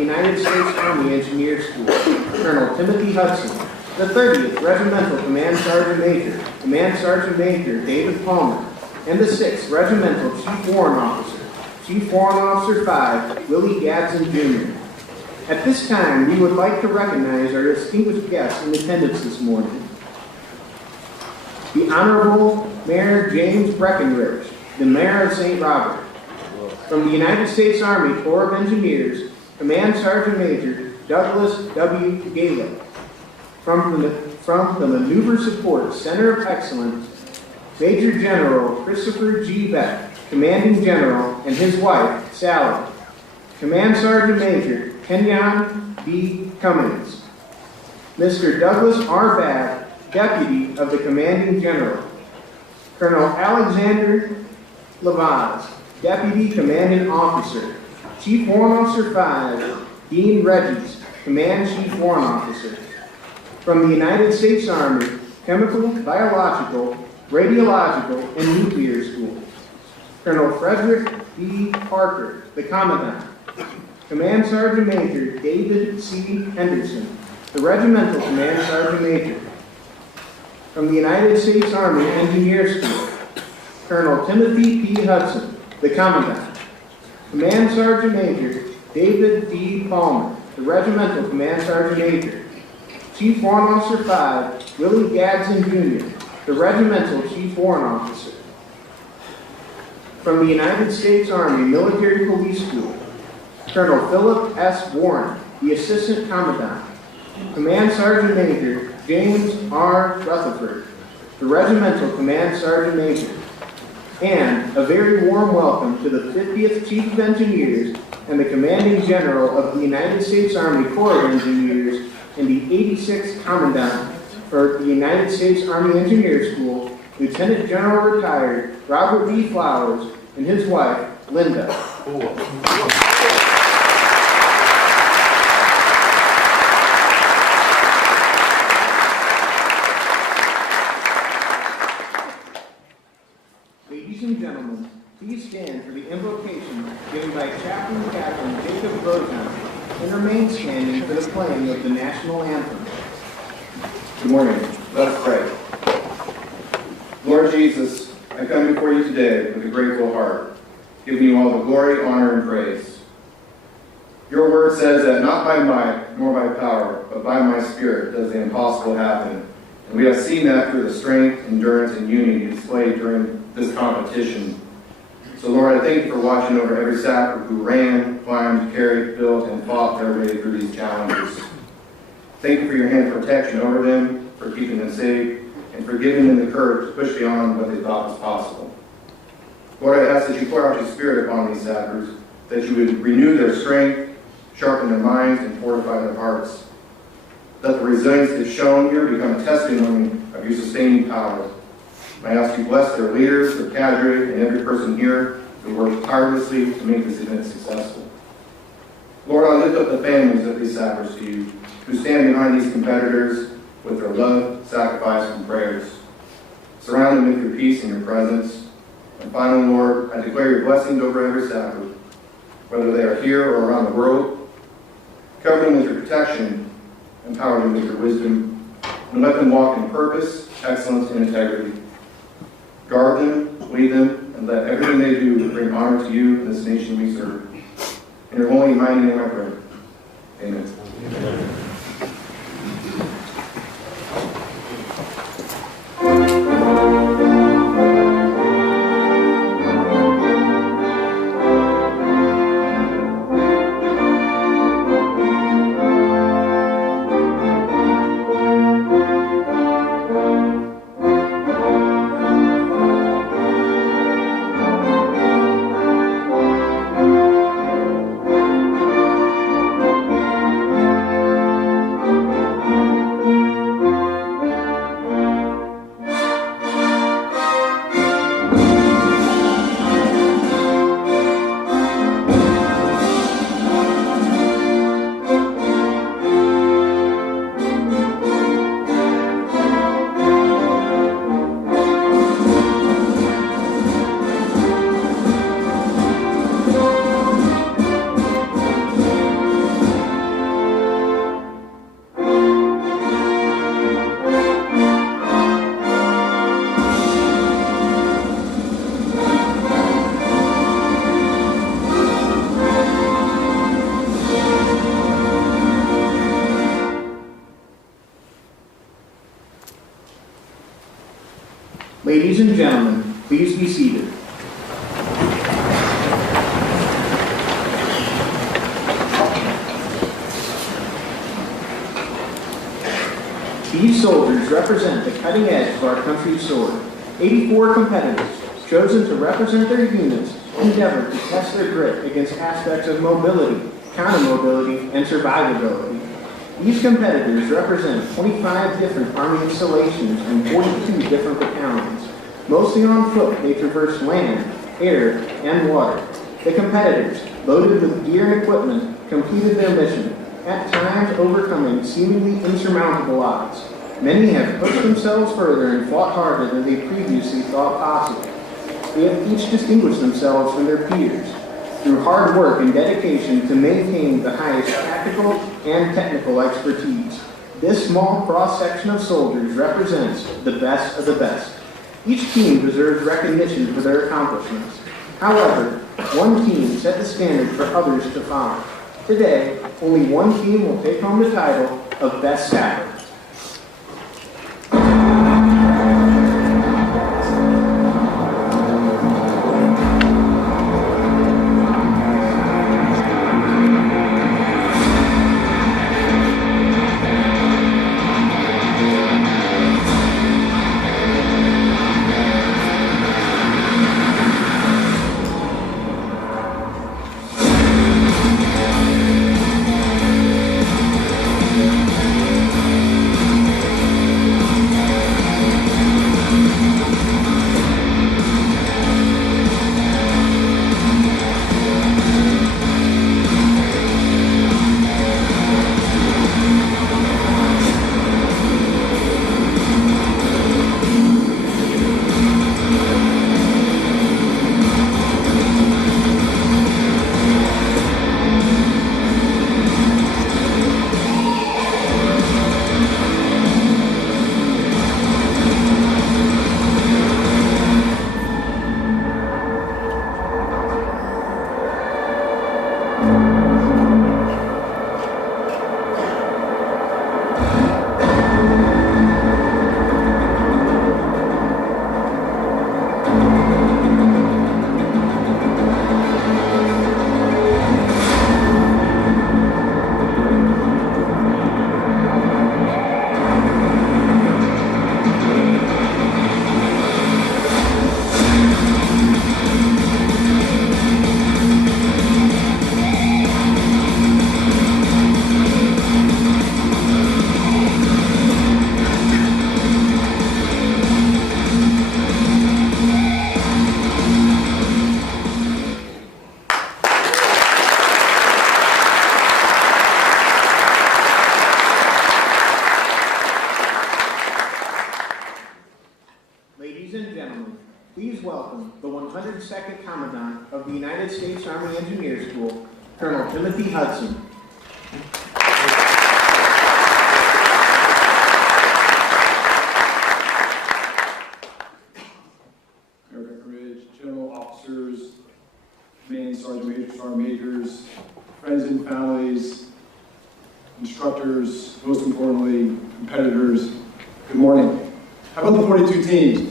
United States Army Engineer School, Colonel Timothy Hudson. The 30th Regimental Command Sergeant Major David Palmer. And the 6th Regimental Chief Warrant Officer 5, Willie Gadsden Jr. At this time, we would like to recognize our distinguished guests in attendance this morning. The Honorable Mayor James Breckenridge, the Mayor of St. Robert. From the United States Army Corps of Engineers, Command Sergeant Major Douglas W. Gale. From the Maneuver Support Center of Excellence, Major General Christopher G. Beck, Commanding General, and his wife, Sally. Command Sergeant Major Kenyon B. Cummings. Mr. Douglas R. Babb, Deputy of the Commanding General. Colonel Alexander Lavaz, Deputy Commanding Officer. Chief Warrant Officer 5, Dean Regis, Command Chief Warrant Officer. From the United States Army Chemical, Biological, Radiological, and Nuclear School, Colonel Frederick B. Parker, the Commandant. Command Sergeant Major David C. Henderson, the Regimental Command Sergeant Major. From the United States Army Engineer School, Colonel Timothy P. Hudson, the Commandant. Command Sergeant Major David D. Palmer, the Regimental Command Sergeant Major. Chief Warrant Officer 5, Willie Gadsden Jr., the Regimental Chief Warrant Officer. From the United States Army Military Police School, Colonel Philip S. Warren, the Assistant Commandant. Command Sergeant Major James R. Rutherford, the Regimental Command Sergeant Major. And a very warm welcome to the 50th Chief of Engineers and the Commanding General of the United States Army Corps of Engineers and the 86th Commandant for the United States Army Engineer School, Lieutenant General Retired Robert B. Flowers and his wife, Linda. Ladies and gentlemen, please stand for the invocation given by Chaplain Captain Jacob Bojan and remain standing for the playing of the national anthem. Good morning. Let us pray. Lord Jesus, I come before you today with a grateful heart, giving you all the glory, honor, and praise. Your word says that not by might nor by power, but by my Spirit does the impossible happen. And we have seen that through the strength, endurance, and unity displayed during this competition. So Lord, I thank you for watching over every sapper who ran, climbed, carried, built, and fought their way through these challenges. Thank you for your hand of protection over them, for keeping them safe, and for giving them the courage to push beyond what they thought was possible. Lord, I ask that you pour out your Spirit upon these sappers, that you would renew their strength, sharpen their minds, and fortify their hearts. Let the resilience they've shown here become a testimony of your sustaining power. I ask you bless their leaders, their cadre, and every person here who worked tirelessly to make this event successful. Lord, I lift up the families of these sappers to you, who stand behind these competitors with their love, sacrifice, and prayers. Surround them with your peace and your presence. And finally, Lord, I declare your blessings over every sapper, whether they are here or around the world. Cover them with your protection, empower them with your wisdom, and let them walk in purpose, excellence, and integrity. Guard them, lead them, and let everything they do bring honor to you and this nation we serve. In your holy and mighty name I pray. Amen. Amen. Ladies and gentlemen, please be seated. These soldiers represent the cutting edge of our country's sword. 84 competitors, chosen to represent their units, endeavor to test their grit against aspects of mobility, counter-mobility, and survivability. These competitors represent 25 different Army installations and 42 different battalions. Mostly on foot, they traverse land, air, and water. The competitors, loaded with gear and equipment, completed their mission, at times overcoming seemingly insurmountable odds. Many have pushed themselves further and fought harder than they previously thought possible. They have each distinguished themselves from their peers through hard work and dedication to maintain the highest tactical and technical expertise. This small cross-section of soldiers represents the best of the best. Each team deserves recognition for their accomplishments. However, one team set the standard for others to follow. Today, only one team will take home the title of Best Sapper. Ladies and gentlemen, please welcome the 102nd Commandant of the United States Army Engineer School, Colonel Timothy Hudson. General officers, commanding sergeant majors, sergeant majors, friends and families, instructors, most importantly, competitors, good morning. How about the 42 teams?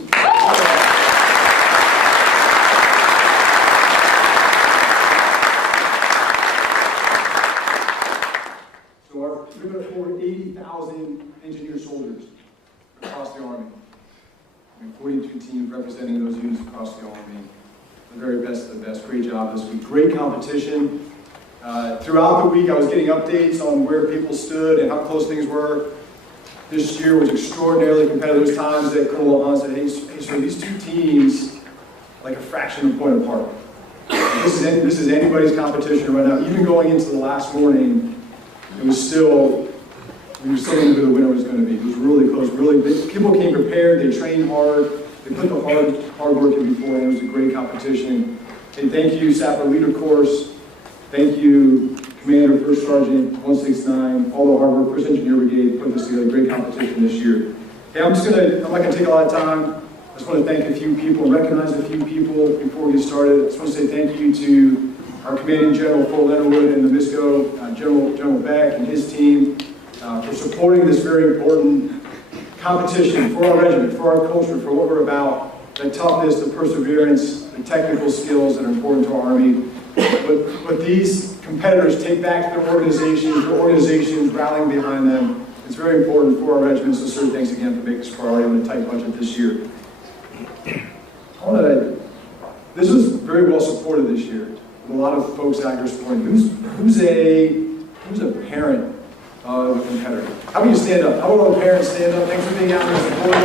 So we're going to afford 80,000 engineer soldiers across the Army. And 42 teams representing those units across the Army. The very best of the best. Great job this week. Great competition. Throughout the week, I was getting updates on where people stood and how close things were. This year was extraordinarily competitive. There was times that Colonel Hahn said, hey, so these two teams, like a fraction of a point apart. This is anybody's competition right now. Even going into the last morning, we were still into who the winner was going to be. It was really close. People came prepared. They trained hard. They put the hard work in before, and it was a great competition. And thank you, Sapper Leader Course. Thank you, Commander, First Sergeant, 169, all the hard work, First Engineer Brigade, put this together. Great competition this year. Hey, I'm not going to take a lot of time. I just want to thank a few people, recognize a few people before we get started. I just want to say thank you to our Commanding General, Fort Leonard Wood and the MISCO, General Beck and his team, for supporting this very important competition for our regiment, for our culture, for what we're about. the toughness, the perseverance, the technical skills that are important to our Army. But these competitors take back their organizations rallying behind them. It's very important for our regiments, so sir, thanks again for making this priority on a tight budget this year. This was very well supported this year. A lot of folks out here supporting. Who's a parent of a competitor? How about you stand up? How about all the parents stand up? Thanks for being out here supporting.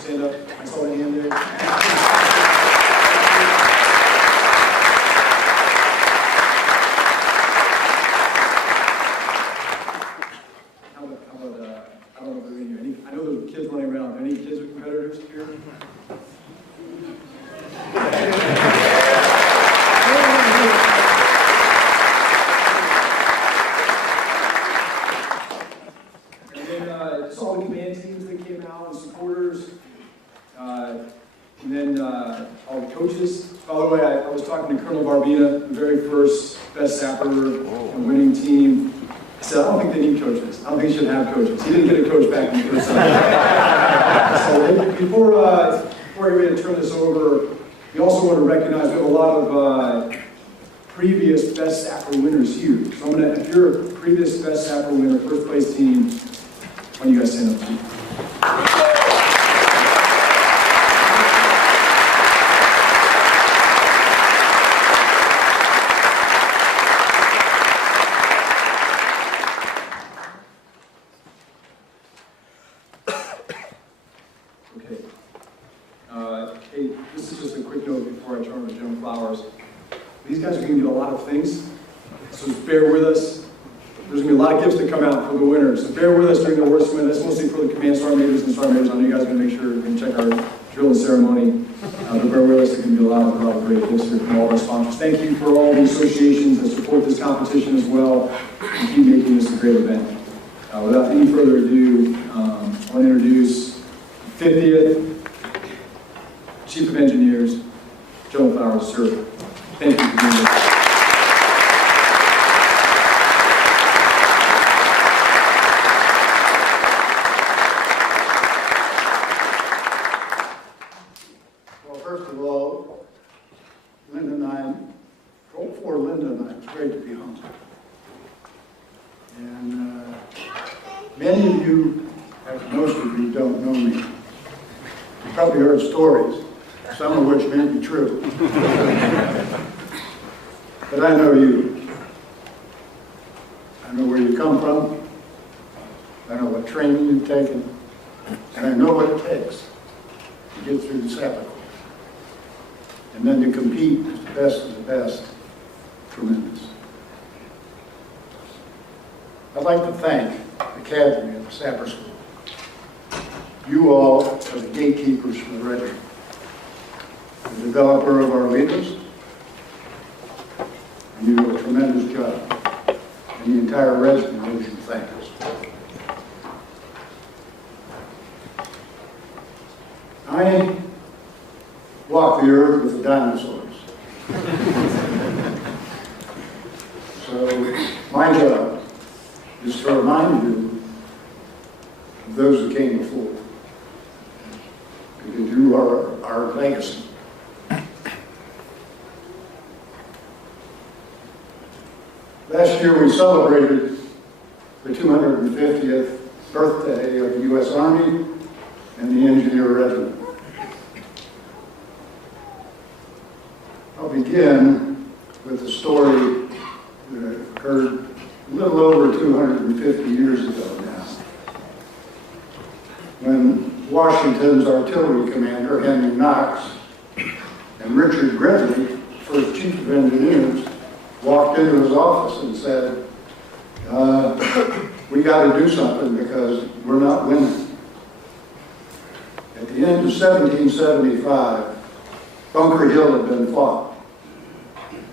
Stand up. I saw a hand there. How about I don't know if there are any. I know there are kids running around. Are there any kids with competitors here? And then just all the command teams that came out and supporters. And then all the coaches. By the way, I was talking to Colonel Barbina, the very first best sapper and winning team. I said, I don't think they need coaches. I don't think they should have coaches. He didn't get a coach back in the first time. So before you're ready to turn this over, we also want to recognize we have a lot of previous best sapper winners here. So I'm gonna, if you're a previous best sapper winner, first place team, why don't you guys stand up, please? Hey, this is just a quick note before I turn over to General Flowers. These guys are going to get a lot of things, so just bear with us. There's going to be a lot of gifts that come out for the winners, so bear with us during the awards ceremony. That's mostly for the command sergeant majors and sergeant majors. I know you guys are going to make sure and check our drill and ceremony. But bear with us, there's going to be a lot of great gifts here from all of our sponsors. Thank you for all the associations that support this competition as well, and keep making this a great event. Without any further ado, I want to introduce the 50th Chief of Engineers, General Flowers, sir. Thank you for being here. Well, first of all, Linda and I, for Linda and I, it's great to be home. And many of you, most of you, don't know me. You probably heard stories, some of which may be true. But I know you. I know where you come from. I know what training you've taken. And I know what it takes to get through the Sapper course. And then to compete as the best of the best. Tremendous. I'd like to thank the Academy of the Sapper School. You all are the gatekeepers for the regiment. The developer of our leaders, and you do a tremendous job. And the entire regiment owes you thanks. I walk the earth with the dinosaurs. So my job is to remind you of those that came before. Because you are our legacy. Last year we celebrated the 250th birthday of the U.S. Army and the Engineer Regiment. I'll begin with a story that occurred a little over 250 years ago now, when Washington's artillery commander, Henry Knox, and Richard Gridley, first chief of engineers, walked into his office and said, we got to do something because we're not winning. At the end of 1775, Bunker Hill had been fought,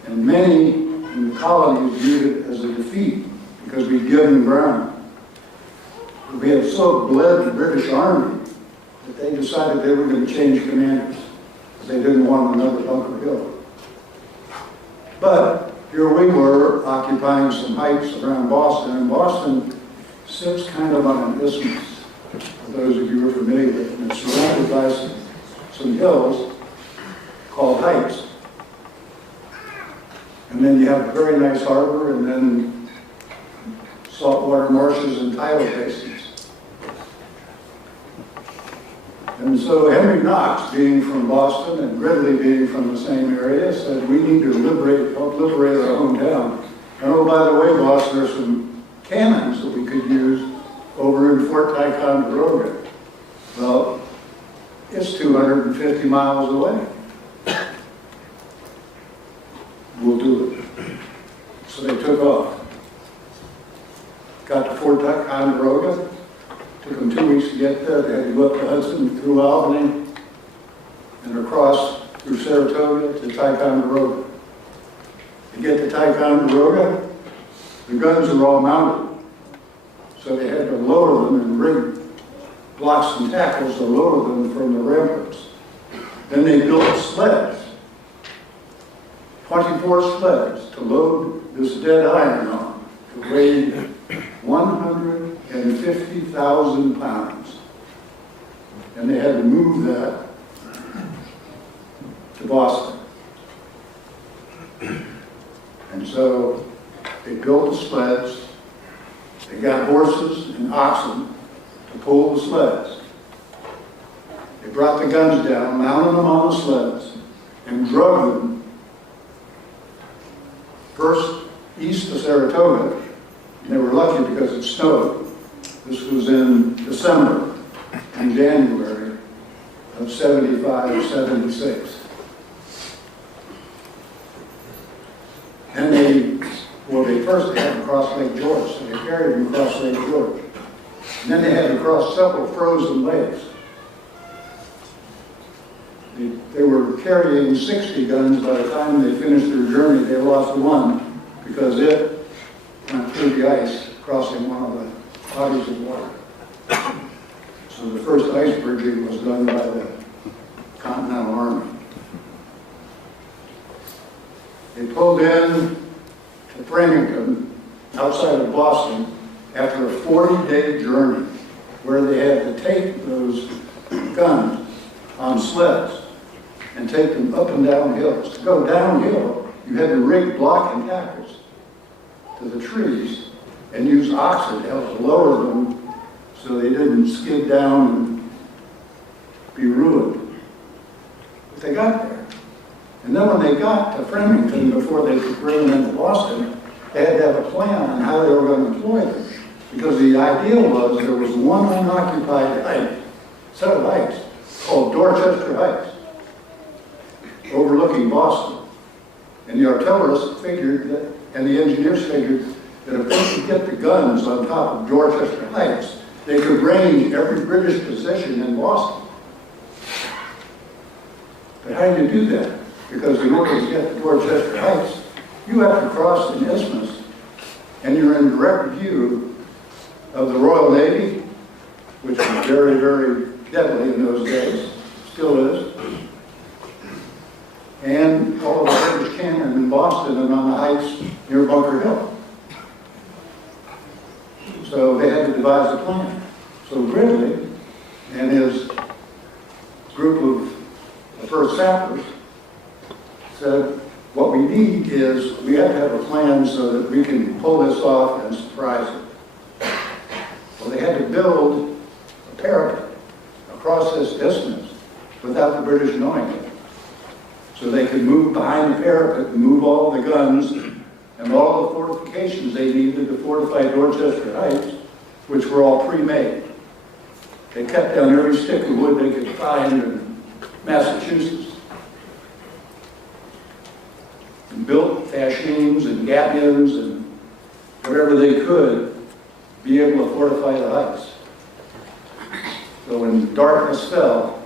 and many in the colonies viewed it as a defeat because we'd given ground. We had so bled the British Army that they decided they were going to change commanders. They didn't want another Bunker Hill. But here we were occupying some heights around Boston, and Boston sits kind of on an isthmus, for those of you who are familiar with it, and it's surrounded by some hills called heights. And then you have a very nice harbor, and then saltwater marshes and tidal basins. And so Henry Knox, being from Boston and Ridley being from the same area, said we need to help liberate our hometown. And oh, by the way, boss, there's some cannons that we could use over in Fort Ticonderoga. Well, it's 250 miles away. We'll do it. So they took off. Got to Fort Ticonderoga. Took them 2 weeks to get there. They had to go up the Hudson through Albany and across through Saratoga to Ticonderoga. To get to Ticonderoga, the guns were all mounted. So they had to lower them and rig blocks and tackles to lower them from the ramparts. Then they built sleds, 24 sleds, to load this dead iron on, to weigh 150,000 pounds. And they had to move that to Boston. And so they built the sleds, they got horses and oxen to pull the sleds. They brought the guns down, mounted them on the sleds, and drug them first east of Saratoga. And they were lucky because it snowed. This was in December and January of 75, 76. And they first had to cross Lake George, so they carried them across Lake George. And then they had to cross several frozen lakes. They were carrying 60 guns. By the time they finished their journey, they lost one because it went through the ice, crossing one of the bodies of water. So the first ice bridging was done by the Continental Army. They pulled in to Framingham, outside of Boston, after a 40-day journey where they had to take those guns on sleds and take them up and down hills. To go downhill, you had to rig block and tackles to the trees and use oxen to help lower them so they didn't skid down and be ruined. But they got there. And then when they got to Framingham, before they could bring them into Boston, they had to have a plan on how they were going to employ them. Because the idea was there was one unoccupied height, set of heights, called Dorchester Heights, overlooking Boston. And the artillerists figured that, and the engineers figured, that if they could get the guns on top of Dorchester Heights, they could range every British position in Boston. But how do you do that? Because in order to get to Dorchester Heights, you have to cross an isthmus, and you're in direct view of the Royal Navy, which was very, very deadly in those days, still is, and all of the British cannon in Boston and on the heights near Bunker Hill. So they had to devise a plan. So Ridley and his group of the first sappers said, what we need is, we have to have a plan so that we can pull this off and surprise it. Well, they had to build a parapet across this isthmus without the British knowing it. So they could move behind the parapet and move all the guns and all the fortifications they needed to fortify Dorchester Heights, which were all pre-made. They cut down every stick of wood they could find in Massachusetts and built fascines and gabions and whatever they could be able to fortify the heights. So when darkness fell,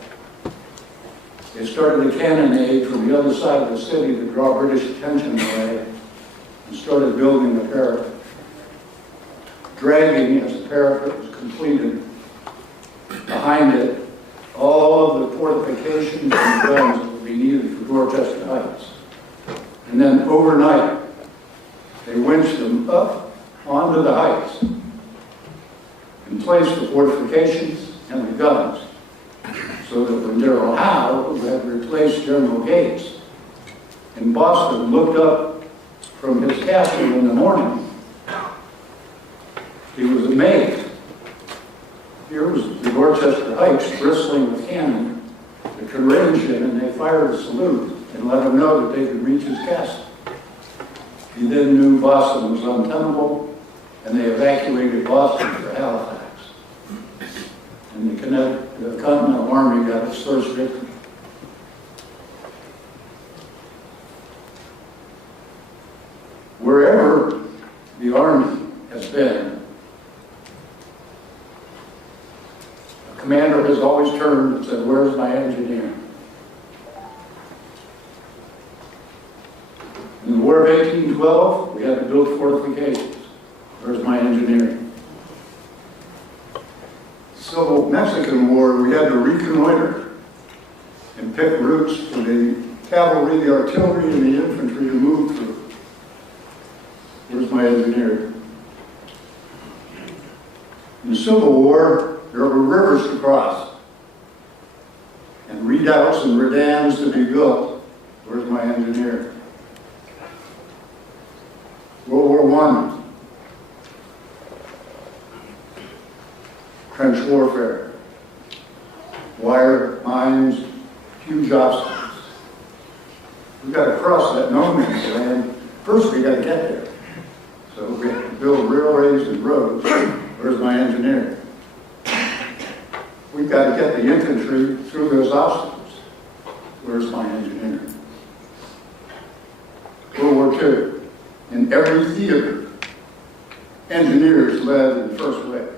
they started a cannonade from the other side of the city to draw British attention away and started building the parapet. Dragging, as the parapet was completed, behind it, all of the fortifications and guns that would be needed for Dorchester Heights. And then overnight, they winched them up onto the heights and placed the fortifications and the guns, so that when Darrell Howe, who had replaced General Gates in Boston, looked up from his castle in the morning, he was amazed. Here was the Dorchester Heights bristling with cannon that could range him, and they fired a salute and let him know that they could reach his castle. He then knew Boston was untenable, and they evacuated Boston for Halifax. And the Continental Army got its first victory. Wherever the Army has been, a commander has always turned and said, "Where's my engineer?" In the War of 1812, we had to build fortifications. Where's my engineering? Civil Mexican War, we had to reconnoiter and pick routes for the cavalry, the artillery, and the infantry to move through. Where's my engineering? In the Civil War, there were rivers to cross and redoubts and redans to be built. Where's my engineer? World War I, trench warfare, wire, mines, huge obstacles. We've got to cross that no man's land. First, we got to get there. So we have to build railways and roads. Where's my engineer? We've got to get the infantry through those obstacles. Where's my engineer? World War II. In every theater, engineers led in the first wave.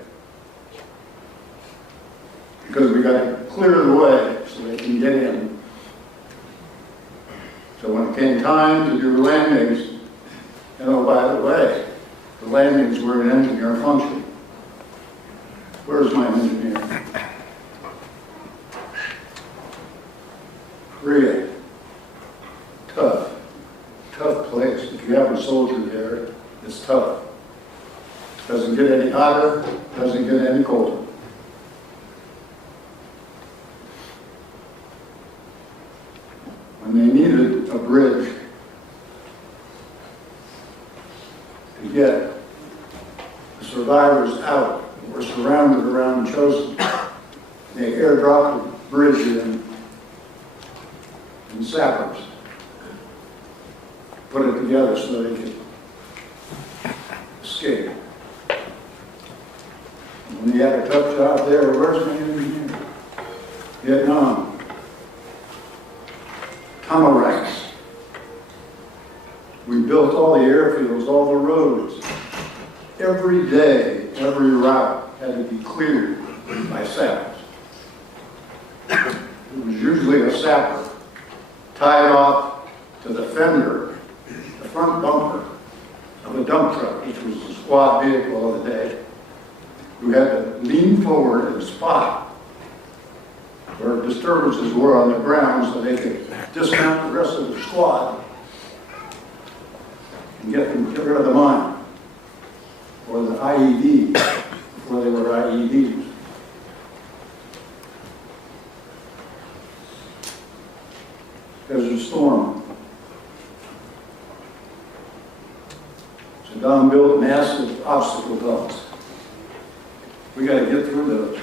Because we got to clear the way so they can get in. So when it came time to do landings, and oh, by the way, the landings were an engineer function. Where's my engineer? Korea. Tough. Tough place. If you have a soldier there, it's tough. Doesn't get any hotter, doesn't get any colder. When they needed a bridge to get the survivors out, who were surrounded around Chosin, they airdropped a bridge in Sappers. Put it together so they could escape. When you had a tough job there, where's my engineer? Vietnam. Tunnel ranks. We built all the airfields, all the roads. Every day, every route had to be cleared by sappers. It was usually a sapper tied off to the fender, the front bumper of a dump truck, which was the squad vehicle of the day, who had to lean forward and spot where disturbances were on the ground so they could dismount the rest of the squad and get rid of the mine, or the IED, before they were IEDs. Desert Storm. Saddam built massive obstacle belts. We got to get through those.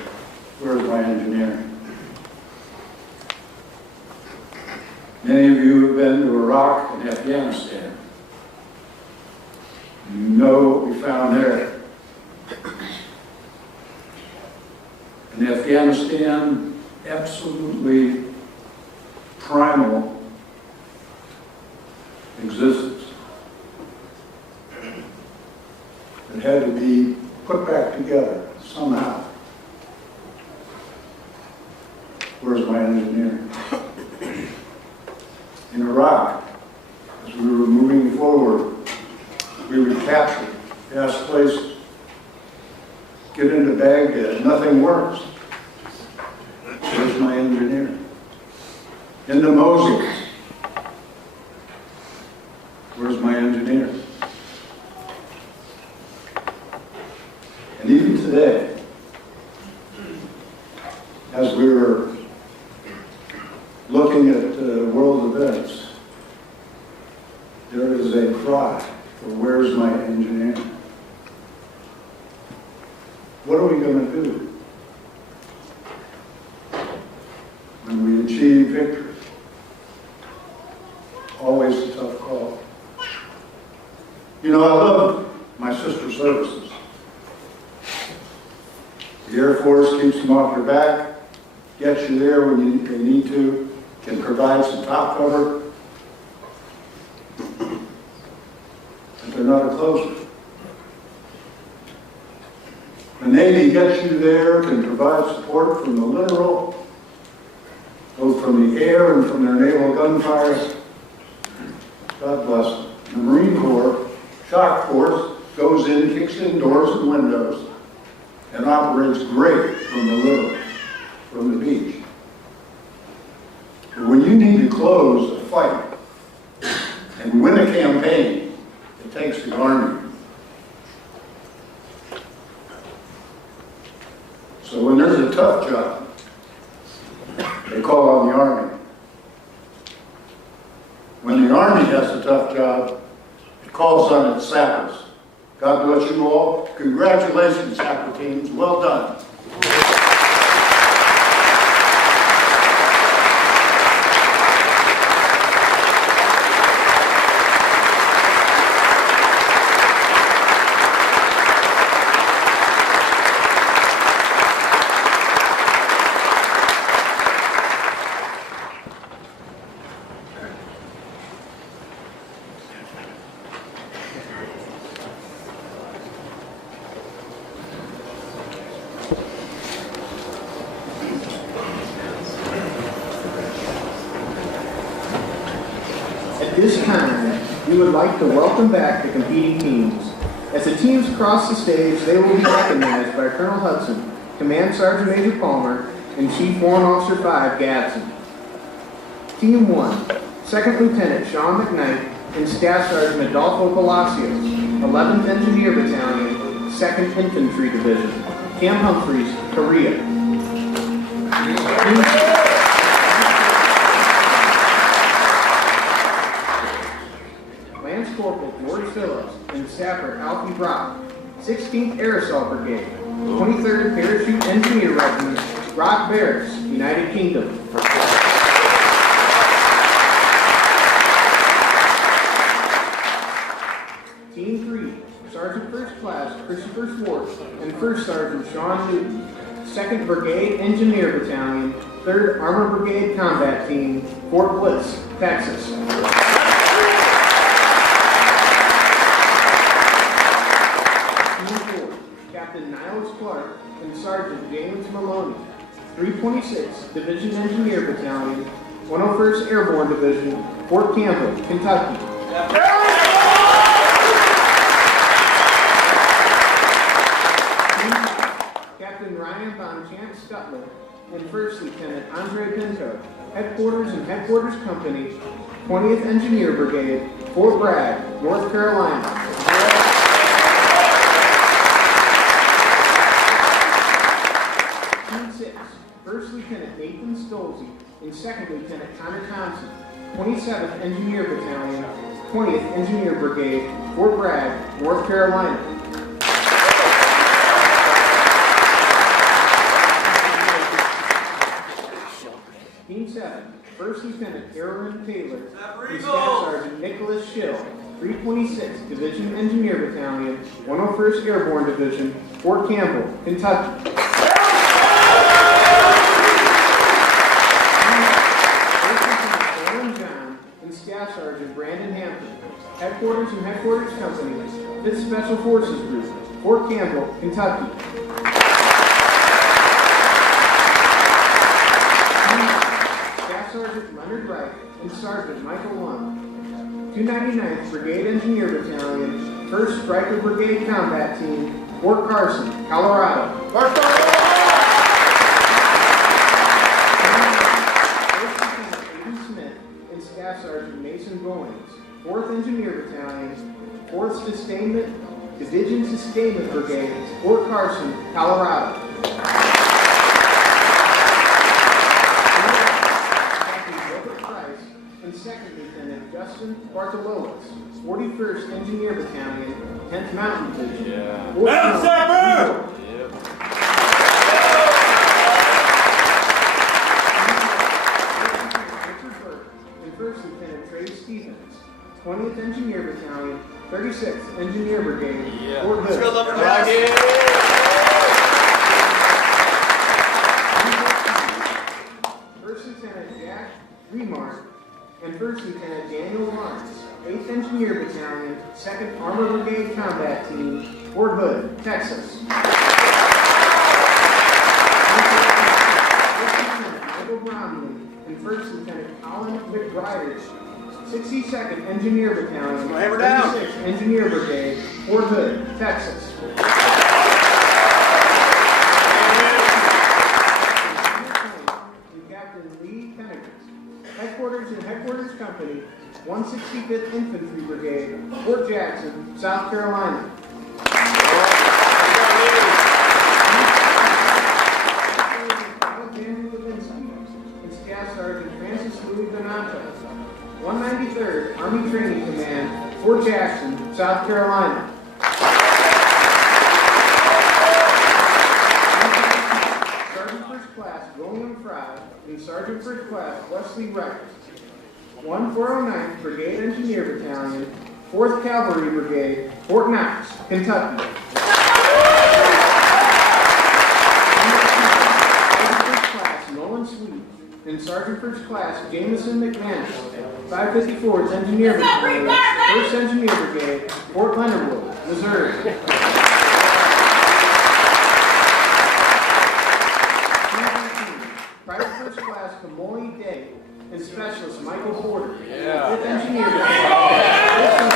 Where's my engineer? Many of you have been to Iraq and Afghanistan. You know what we found there. In Afghanistan, absolutely primal existence. It had to be put back together somehow. Where's my engineer? In Iraq, as we were moving forward, we would capture vast places, get into Baghdad, nothing works. Where's my engineer? Into Moses. Where's my engineer? And even today, as we were looking at world events, there is a cry for where's my engineer? What are we going to do when we achieve victory? Always a tough call. You know, I love my sister services. The Air Force keeps them off your back, gets you there when they need to, can provide some top cover, but they're not a closer. The Navy gets you there, can provide support from the littoral, both from the air and from their naval gunfire. God bless them. The Marine Corps, Shock Force, goes in, kicks in doors and windows, and operates great from the littoral, from the beach. But when you need to close a fight and win a campaign, it takes the Army. So when there's a tough job, they call on the Army. When the Army has a tough job, it calls on its sappers. God bless you all. Congratulations, Sapper teams. Well done. At this time, we would like to welcome back the competing teams. As the teams cross the stage, they will be recognized by Colonel Hudson, Command Sergeant Major Palmer, and Chief Warrant Officer 5, Gadsden. Team 1, Second Lieutenant Sean McKnight and Staff Sergeant Adolfo Palacios, 11th Engineer Battalion, 2nd Infantry Division, Camp Humphreys, Korea. Lance Corporal George Phillips and Sapper Alfie Brock, 16th Air Assault Brigade, 23rd Parachute Engineer Regiment, Rock Barracks, United Kingdom. Team 3, Sergeant First Class Christopher Schwartz and First Sergeant Sean Newton, 2nd Brigade Engineer Battalion, 3rd Armor Brigade Combat Team, Fort Bliss, Texas. Team 4, Captain Niles Clark and Sergeant James Maloney, 326th Division Engineer Battalion, 101st Airborne Division, Fort Campbell, Kentucky. Captain Ryan Von Chance Stutler and First Lieutenant Andre Pinto, Headquarters and Headquarters Company, 20th Engineer Brigade, Fort Bragg, North Carolina. Team 6, First Lieutenant Nathan Stolze and Second Lieutenant Connor Thompson, 27th Engineer Battalion, 20th Engineer Brigade, Fort Bragg, North Carolina. Team 7, First Lieutenant Aaron Taylor and Staff Sergeant Nicholas Schill, 326th Division Engineer Battalion, 101st Airborne Division, Fort Campbell, Kentucky. Aaron John and Staff Sergeant Brandon Hampton, Headquarters and Headquarters Company, 5th Special Forces Group, Fort Campbell, Kentucky. Sergeant Leonard Wright and Sergeant Michael Lund, 299th Brigade Engineer Battalion, 1st Stryker Brigade Combat Team, Fort Carson, Colorado. Moines, 4th Engineer Battalion, 4th Division Sustainment Brigade, Fort Carson, Colorado. Captain Robert Price and 2nd Lieutenant Justin Bartolowitz, 41st Engineer Battalion, 10th Mountain Division. Madam Sapper! And 1st Lieutenant Trey Stevens, 20th Engineer Battalion, 36th Engineer Brigade, Fort Hood. First Lieutenant Jack Remark and 1st Lieutenant Daniel Lawrence, 8th Engineer Battalion, 2nd Armor Brigade Combat Team, Fort Hood, Texas. Michael Bromley and 1st Lieutenant Colin McBride, 62nd Engineer Battalion, 36th Engineer Brigade, Fort Hood, Texas. And Captain Lee Pennickers, Headquarters and Headquarters Company, 165th Infantry Brigade, Fort Jackson, South Carolina. Alexander Levinsky and Staff Sergeant Francis Louis Donato, 193rd Army Training Command, Fort Jackson, South Carolina. Sergeant First Class William Fry and Sergeant First Class Wesley Rex, 1409th Brigade Engineer Battalion, 4th Cavalry Brigade, Fort Knox, Kentucky. Sergeant First Class Nolan Sweet and Sergeant First Class Jameson McManus, 554th Engineer Battalion, 1st Engineer Brigade, Fort Leonard Wood, Missouri. Private First Class Kamoi Day and Specialist Michael Porter, 5th Engineer Battalion.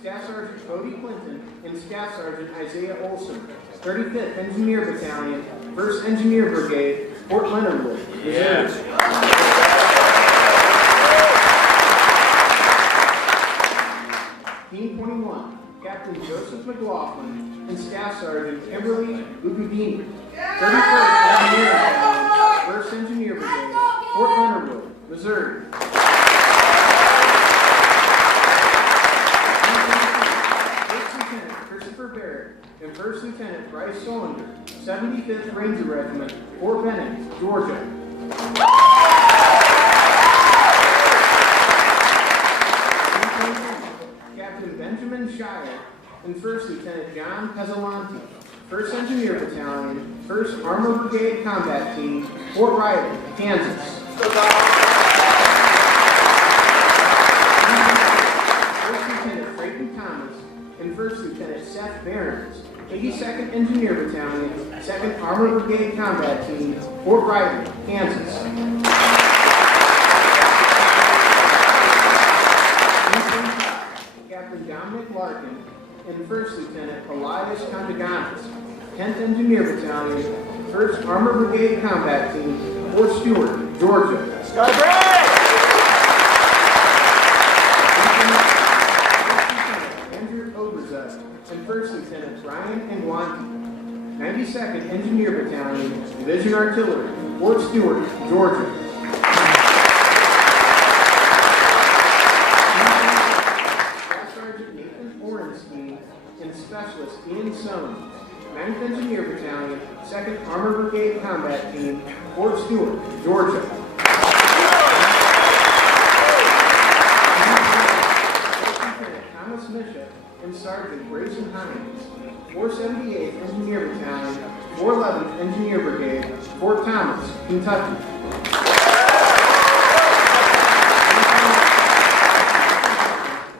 Staff Sergeant Cody Clinton and Staff Sergeant Isaiah Olson, 35th Engineer Battalion, 1st Engineer Brigade, Fort Leonard Wood, Missouri. Team 21, Captain Joseph McLaughlin and Staff Sergeant Kimberly Lugudini, 31st Engineer Battalion, 1st Engineer Brigade, Fort Leonard Wood, Missouri. Christopher Barrett and 1st Lieutenant Bryce Solinger, 75th Ranger Regiment, Fort Benning, Georgia. Captain Benjamin Shire and 1st Lieutenant John Pezzolanti, 1st Engineer Battalion, 1st Armor Brigade Combat Team, Fort Riley, Kansas. 1st Lieutenant Creighton Thomas and 1st Lieutenant Seth Behrens, 82nd Engineer Battalion, 2nd Armor Brigade Combat Team, Fort Riley, Kansas. Captain Dominic Larkin and 1st Lieutenant Elias Condaganis, 10th Engineer Battalion, 1st Armor Brigade Combat Team, Fort Stewart, Georgia. Andrew Oberzett and 1st Lieutenant Brian Ngwanti, 92nd Engineer Battalion, Division Artillery, Fort Stewart, Georgia. Staff Sergeant Nathan Orenstein and Specialist Ian Sones, 9th Engineer Battalion, 2nd Armor Brigade Combat Team, Fort Stewart, Georgia. Thomas Misha and Sergeant Grayson Hines, 478th Engineer Battalion, 411th Engineer Brigade, Fort Thomas, Kentucky.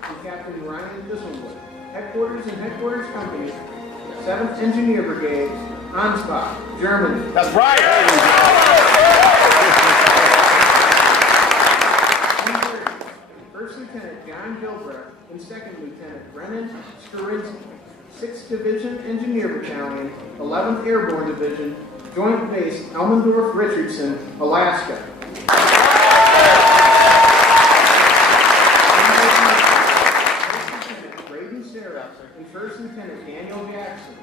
And Captain Ryan Disselwood, Headquarters and Headquarters Company, 7th Engineer Brigade, Ansbach, Germany. That's right. First Lieutenant John Gilbreath and 2nd Lieutenant Brennan Skorinsky, 6th Division Engineer Battalion, 11th Airborne Division, Joint Base Elmendorf, Richardson, Alaska. Braden Sarah and First Lieutenant Daniel Jackson,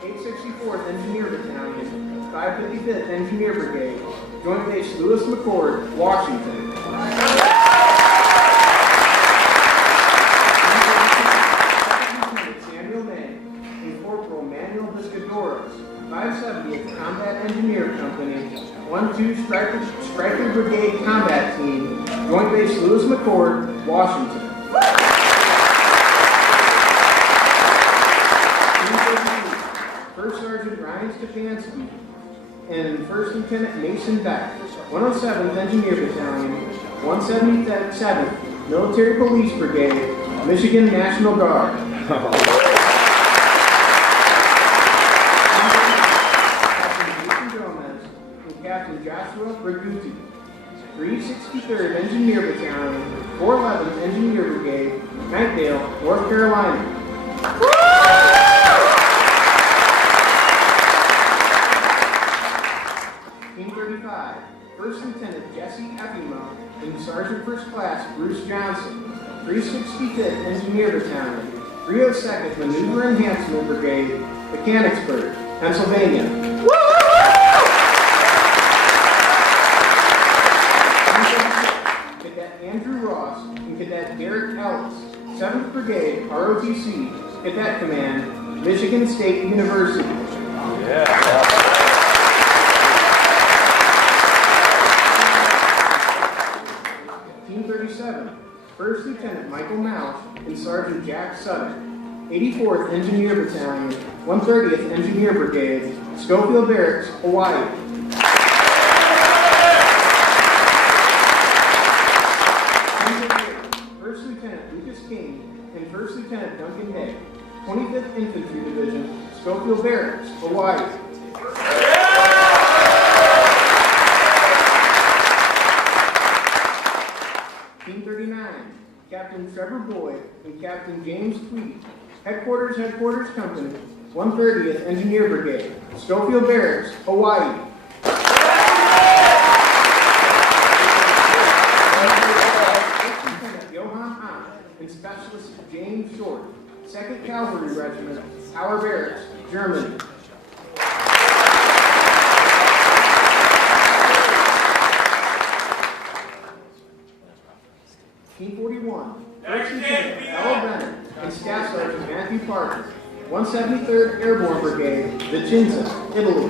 864th Engineer Battalion, 555th Engineer Brigade, Joint Base Lewis McCord, Washington. Samuel May and Corporal Manuel Viscadoros, 570th Combat Engineer Company, 1-2 Stryker Brigade Combat Team, Joint Base Lewis McCord, Washington. First Sergeant Ryan Stefanski and First Lieutenant Mason Beck, 107th Engineer Battalion, 177th Military Police Brigade, Michigan National Guard. Captain Jason Gomez and Captain Joshua Berguti, 363rd Engineer Battalion, 411th Engineer Brigade, Knightdale, North Carolina. Team 35, First Lieutenant Jesse Efimo and Sergeant First Class Bruce Johnson, 365th Engineer Battalion, 302nd Maneuver Enhancement Brigade, Mechanicsburg, Pennsylvania. Cadet Andrew Ross and Cadet Derek Ellis, 7th Brigade, ROTC, Cadet Command, Michigan State University. Team 37, First Lieutenant Michael Mouch and Sergeant Jack Sutter, 84th Engineer Battalion, 130th Engineer Brigade, Schofield Barracks, Hawaii. First Lieutenant Lucas King and First Lieutenant Duncan Day, 25th Infantry Division, Schofield Barracks, Hawaii. Team 39, Captain Trevor Boyd and Captain James Tweed, Headquarters Company, 130th Engineer Brigade, Schofield Barracks, Hawaii. Lieutenant Johann Hahn and Specialist James Short, 2nd Cavalry Regiment, Tower Barracks, Germany. Team 41, First Lieutenant Ella Bennett and Staff Sergeant Matthew Parker, 173rd Airborne Brigade, Vicenza, Italy.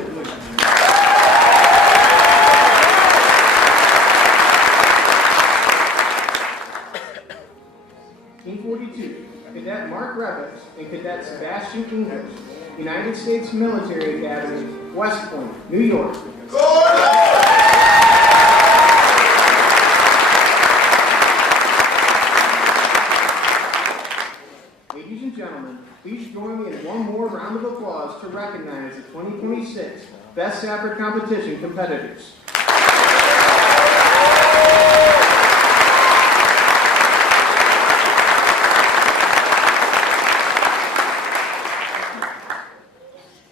Team 42, Cadet Mark Rebbets and Cadet Sebastian English, United States Military Academy, West Point, New York. Ladies and gentlemen, please join me in one more round of applause to recognize the 2026 Best Sapper Competition competitors.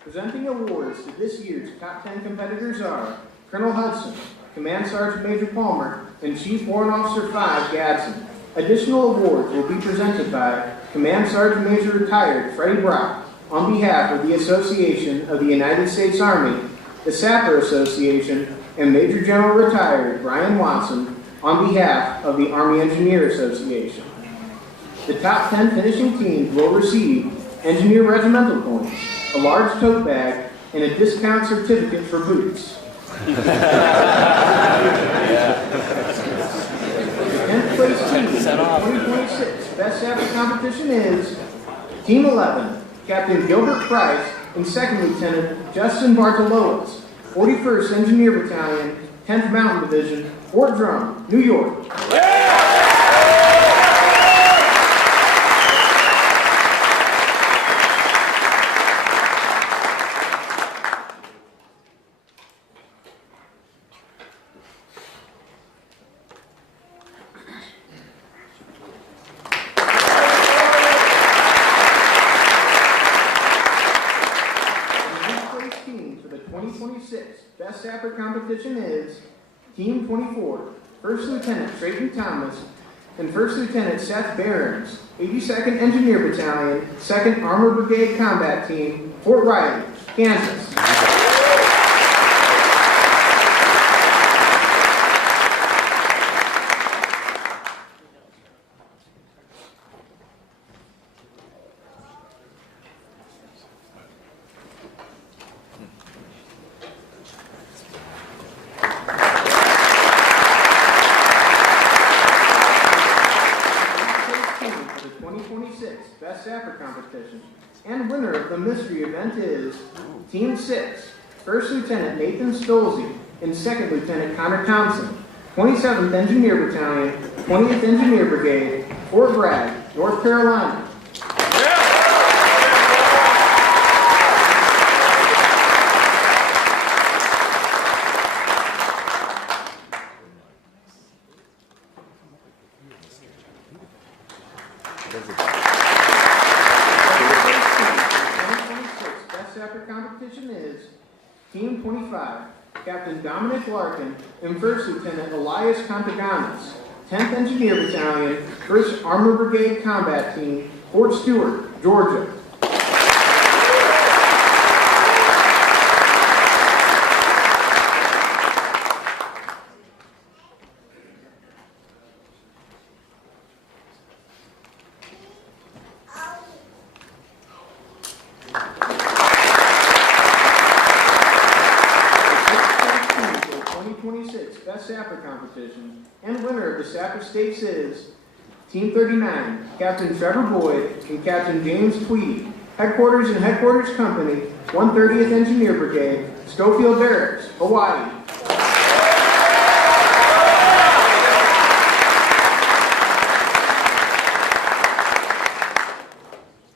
Presenting awards to this year's top 10 competitors are Colonel Hudson, Command Sergeant Major Palmer, and Chief Warrant Officer 5 Gadsden. Additional awards will be presented by Command Sergeant Major Retired Freddie Brock on behalf of the Association of the United States Army, the Sapper Association, and Major General Retired Brian Watson on behalf of the Army Engineer Association. The top 10 finishing teams will receive Engineer Regimental points, a large tote bag, and a discount certificate for boots. The 10th place team in the 2026 Best Sapper competition is Team 11, Captain Gilbert Price and 2nd Lieutenant Justin Bartolowitz, 41st Engineer Battalion, 10th Mountain Division, Fort Drum, New York. Sapper competition is Team 24, First Lieutenant Trayton Thomas and First Lieutenant Seth Behrens, 82nd Engineer Battalion, 2nd Armored Brigade Combat Team, Fort Riley, Kansas. Best Sapper competition. And winner of the mystery event is Team 6, First Lieutenant Nathan Stolze and 2nd Lieutenant Connor Thompson, 27th Engineer Battalion, 20th Engineer Brigade, Fort Bragg, North Carolina. Competition is Team 25, Captain Dominic Larkin and First Lieutenant Elias Contaganas, 10th Engineer Battalion, 1st Armored Brigade Combat Team, Fort Stewart, Georgia. Best Sapper competition, and winner of the Sapper Stakes is Team 39, Captain Trevor Boyd and Captain James Tweedy, Headquarters and Headquarters Company, 130th Engineer Brigade, Schofield Barracks, Hawaii.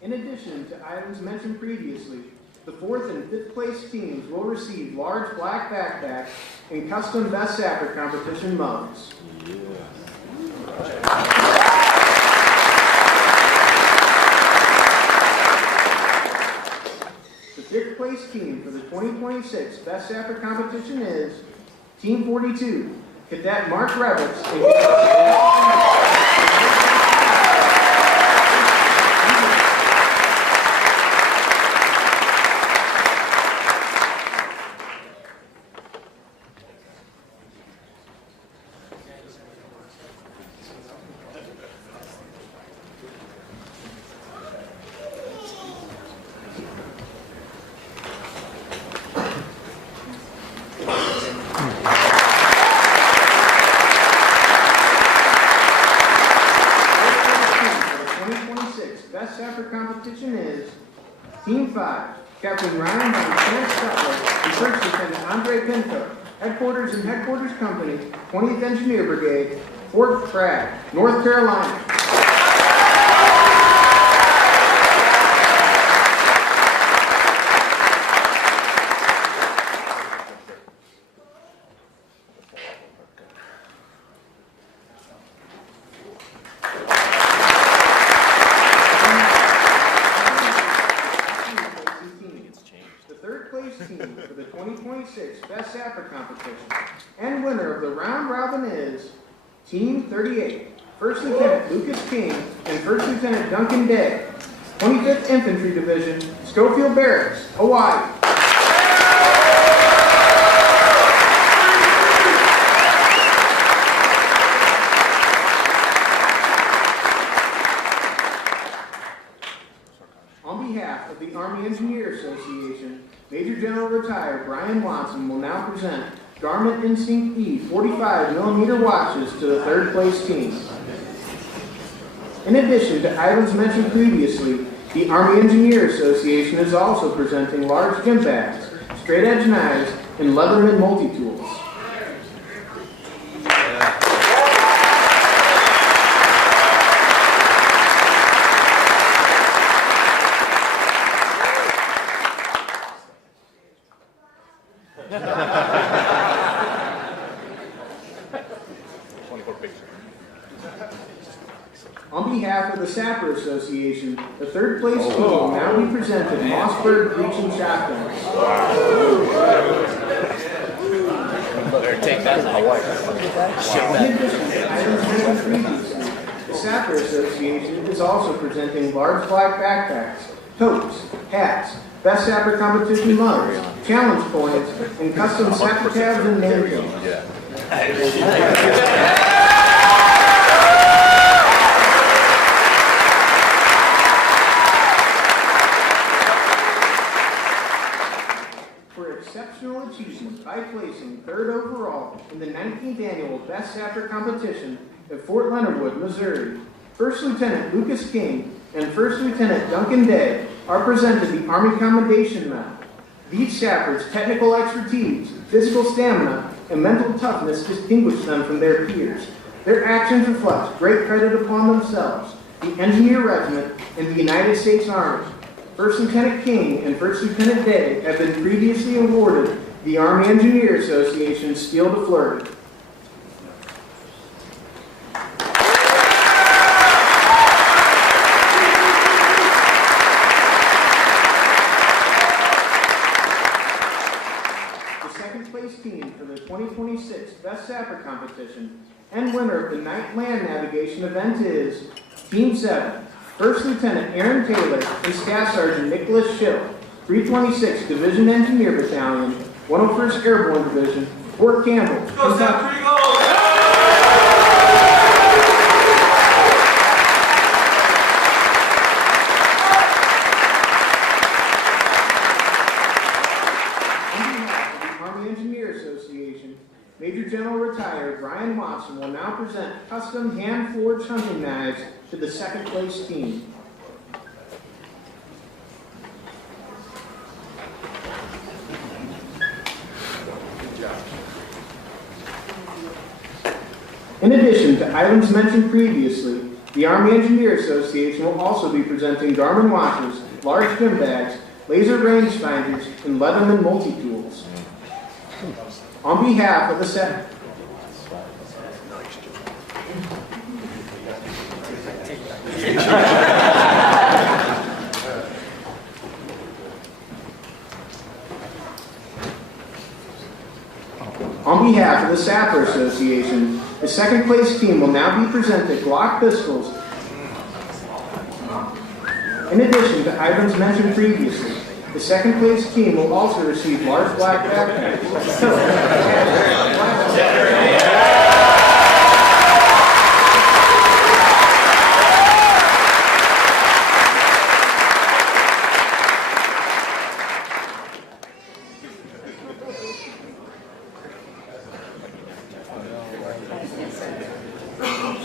In addition to items mentioned previously, the 4th and 5th place teams will receive large black backpacks and custom Best Sapper competition mugs. The 5th place team for the 2026 Best Sapper competition is Team 42, Cadet Mark Revitz and Best Sapper competition is Team 5, Captain Ryan and Lieutenant Sapper and First Lieutenant Andre Pinto, Headquarters and Headquarters Company, 20th Engineer Brigade, Fort Bragg, North Carolina. Team for the 2026 Best Sapper competition, and winner of the round robin is Team 38, First Lieutenant Lucas King and First Lieutenant Duncan Day, 25th Infantry Division, Schofield Barracks, Hawaii. On behalf of the Army Engineer Association, Major General Retired Brian Watson will now present Garment Instinct E 45mm watches to the 3rd place team. In addition to items mentioned previously, the Army Engineer Association is also presenting large gym bags, straight edge knives, and Leatherman multi-tools. On behalf of the Sapper Association, the 3rd place team will now be presented Mossberg Breaching Shotguns. Take that to Hawaii. In addition to items mentioned previously, the Sapper Association is also presenting large black backpacks, totes, hats, Best Sapper Competition mugs, challenge coins, and custom Sapper tabs and name tags. For exceptional achievement by placing third overall in the 19th annual Best Sapper Competition at Fort Leonard Wood, Missouri, First Lieutenant Lucas King and First Lieutenant Duncan Day are presented the Army Commendation Medal. These sappers' technical expertise, physical stamina, and mental toughness distinguish them from their peers. Their actions reflect great credit upon themselves, the Engineer Regiment, and the United States Army. First Lieutenant King and First Lieutenant Day have been previously awarded the Army Engineer Association's Steel de Fleury. Team for the 2026 Best Sapper Competition and winner of the night land navigation event is Team 7, First Lieutenant Aaron Taylor and Staff Sergeant Nicholas Schill, 326th Division Engineer Battalion, 101st Airborne Division, Fort Campbell, Kentucky. Major General Retired Brian Watson will now present custom hand-forged hunting knives to the second place team. In addition to items mentioned previously, the Army Engineer Association will also be presenting Garmin watches, large gym bags, laser rangefinders, and Leatherman multi-tools. On behalf of the Senate, on behalf of the Sapper Association, the second place team will now be presented Glock pistols. In addition to items mentioned previously, the second place team will also receive large black backpacks.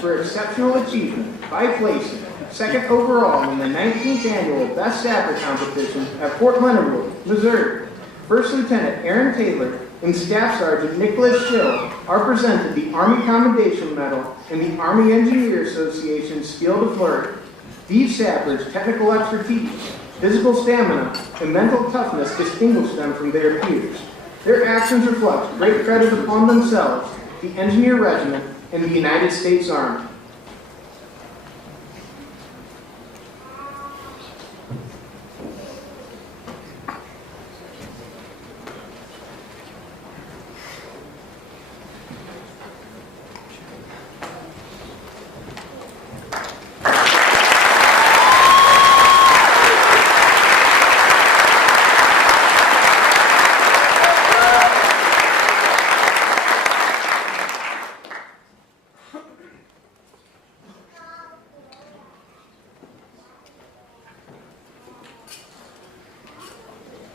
For exceptional achievement by placing second overall in the 19th annual Best Sapper Competition at Fort Leonard Wood, Missouri, First Lieutenant Aaron Taylor and Staff Sergeant Nicholas Schill are presented the Army Commendation Medal and the Army Engineer Association's Steel de Fleury. These sappers' technical expertise, physical stamina, and mental toughness distinguish them from their peers. Their actions reflect great credit upon themselves, the Engineer Regiment, and the United States Army.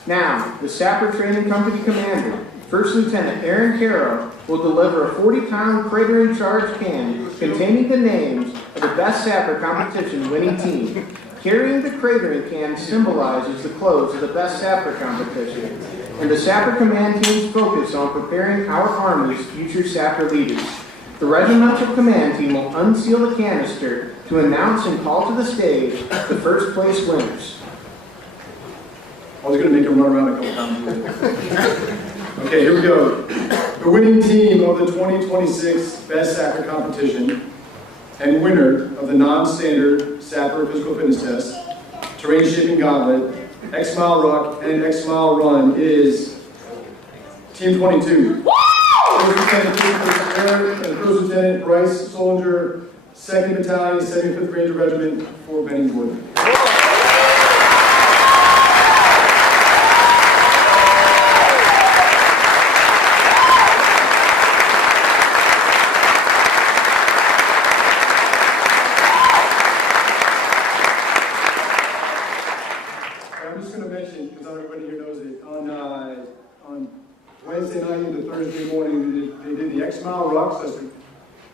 Now, the Sapper Training Company Commander, First Lieutenant Aaron Caro, will deliver a 40-pound crater and charge can containing the names of the Best Sapper Competition winning team. Carrying the cratering can symbolizes the close of the Best Sapper Competition, and the Sapper Command team's focus on preparing our Army's future Sapper leaders. The Regimental Command Team will unseal the canister to announce and call to the stage the first place winners. I was going to make him run around a couple times. Okay, here we go. The winning team of the 2026 Best Sapper Competition and winner of the non-standard Sapper Physical Fitness Test, Terrain Shaping Gauntlet, X-Mile Ruck, and X-Mile Run is Team 22. Woo! 2nd Battalion, 75th Ranger Regiment, Fort Benning, Georgia. I'm just going to mention, because everybody here knows it, on Wednesday night into Thursday morning, they did the X Mile Rucks. That's the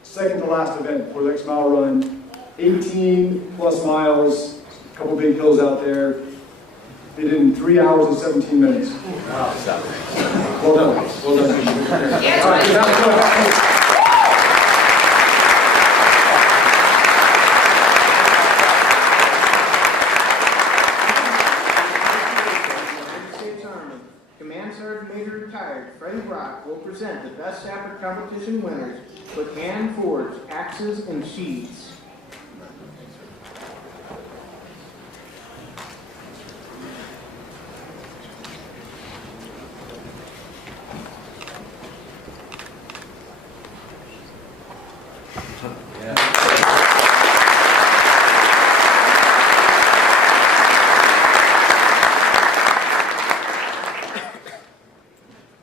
second to last event for the X Mile Run. 18 plus miles, a couple big hills out there. They did in 3 hours and 17 minutes. Wow. Well done. Well done. Will present the best Sapper competition winners with hand-forged axes and sheaths.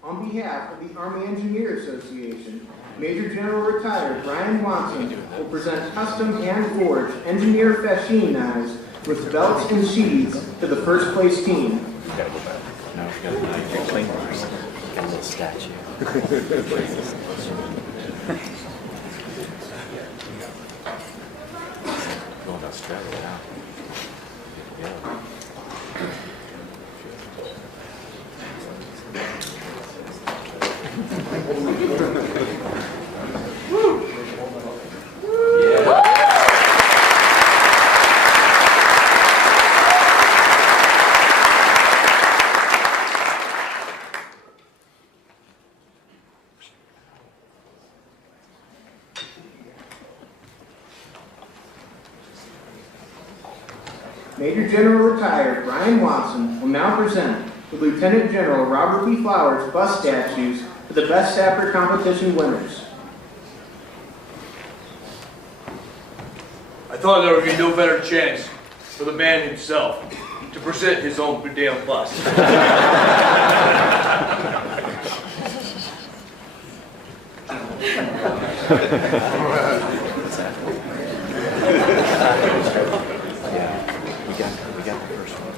On behalf of the Army Engineer Association, Major General Retired Brian Watson will present custom hand-forged engineer fascine knives with belts and sheaths to the first place team. You gotta go back. No, you gotta clean yours. Got a little statue. Going to Australia now. Yeah. Major General Retired Brian Watson will now present the Lieutenant General Robert B. Flowers bust statues for the best Sapper competition winners. I thought there would be no better chance for the man himself to present his own damn bust. We got the first one.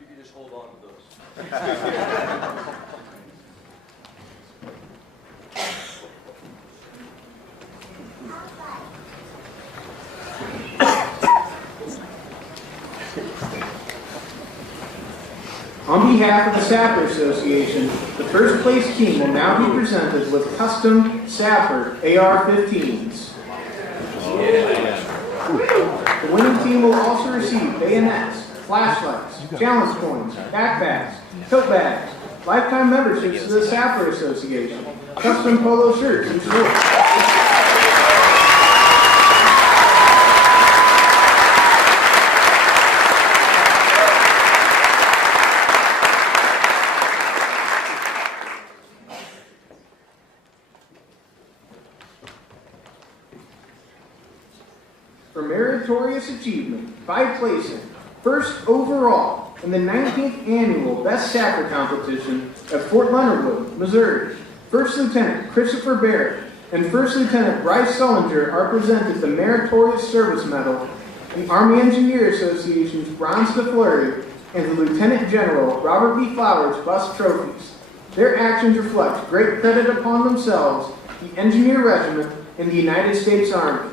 You can just hold on to those. On behalf of the Sapper Association, the first place team will now be presented with custom Sapper AR-15s. The winning team will also receive bayonets, flashlights, challenge coins, backpacks, tote bags, lifetime memberships to the Sapper Association, custom polo shirts and shorts. For meritorious achievement by placing first overall in the 19th Annual Best Sapper Competition at Fort Leonard Wood, Missouri, First Lieutenant Christopher Barrett and First Lieutenant Bryce Sullinger are presented the Meritorious Service Medal, the Army Engineer Association's Bronze de Fleury, and the Lieutenant General Robert B. Flowers Bust Trophies. Their actions reflect great credit upon themselves, the Engineer Regiment, and the United States Army.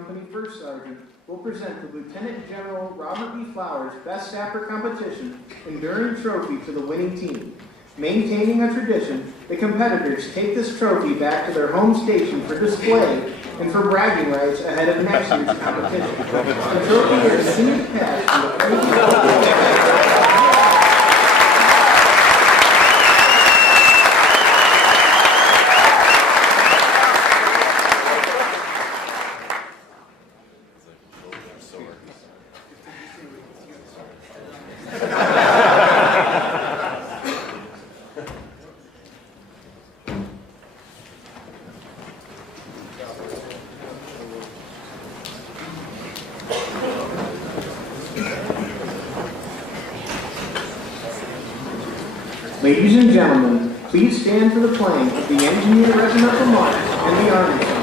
Company First Sergeant will present the Lieutenant General Robert B. Flowers Best Sapper Competition Enduring Trophy to the winning team. Maintaining a tradition, the competitors take this trophy back to their home station for display and for bragging rights ahead of next year's competition. The trophy is continued to pass to the Ladies and gentlemen, please stand for the playing of the Engineer Regimental March and the Army Song.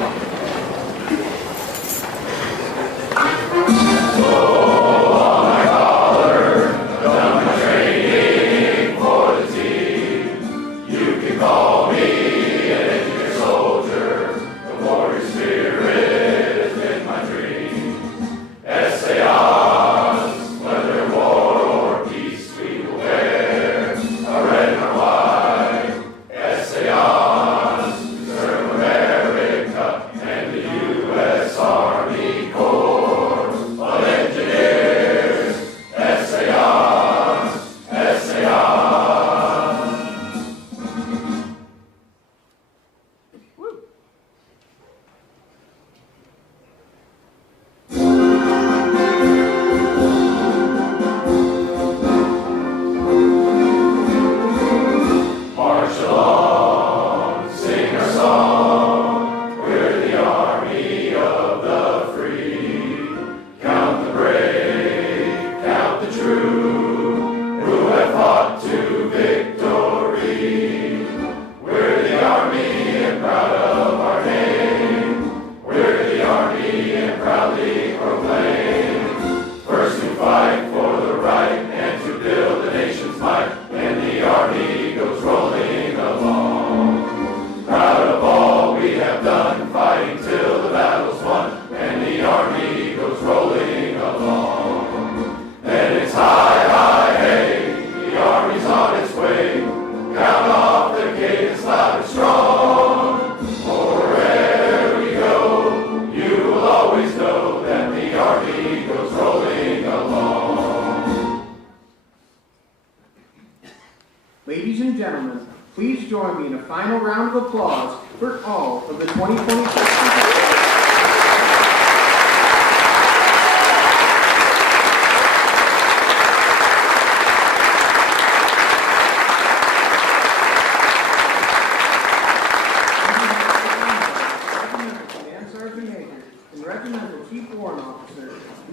Ladies and gentlemen, please join me in a final round of applause for all of the 2026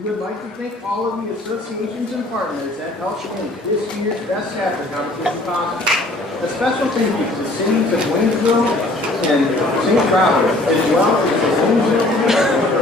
We would like to thank all of the associations and partners that helped make this year's Best Sapper competition possible. A special thank you to the cities of Waynesville and St. Cloud, as well as the Waynesville